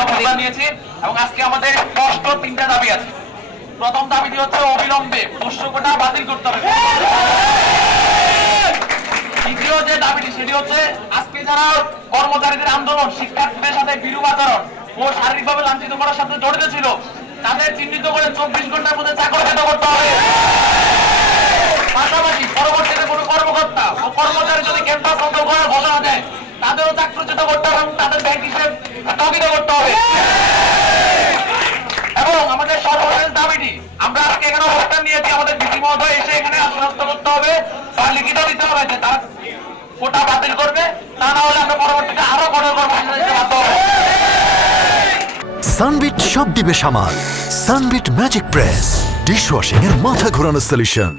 আমরা নিয়েছি এবং আজকে আমাদের স্পষ্ট তিনটা দাবি আছে। প্রথম দাবিটি হচ্ছে অবিলম্বে পোষ্য কোটা বাতিল করতে হবে। দ্বিতীয় যে দাবিটি সেটি হচ্ছে আজকে যারা কর্মচারীদের আন্দোলন, শিক্ষার্থীদের সাথে বিরূপ আচরণ ও শারীরিকভাবে লাঞ্ছিত করার সাথে জড়িত ছিল, তাদের চিহ্নিত করে 24 ঘন্টার মধ্যে চাকরচ্যুত করতে হবে। পাশাপাশি পরবর্তীতে কোনো কর্মকর্তা ও কর্মচারী যদি ক্যাম্পাস বন্ধ করার ঘোষণা দেয়, তাদেরও চাকরচ্যুত করতে হবে এবং তাদের ব্যাংক হিসেবে স্থগিত করতে হবে। এবং আমাদের সর্বশেষ দাবিটি, আমরা আজকে এখানে অবস্থান নিয়েছি, আমাদের ডিসি মহোদয় এসে এখানে আশ্বস্ত করতে হবে বা লিখিত দিতে হবে যে তারা কোটা বাতিল করবে, তা না হলে আমরা পরবর্তীতে আরো কঠোর কর্মসূচি দিতে বাধ্য হবো। সানবিট সব দিবে সামাল। সানবিট ম্যাজিক প্রেস ডিশওয়াশিং এর মাথা ঘোরানো সলিউশন।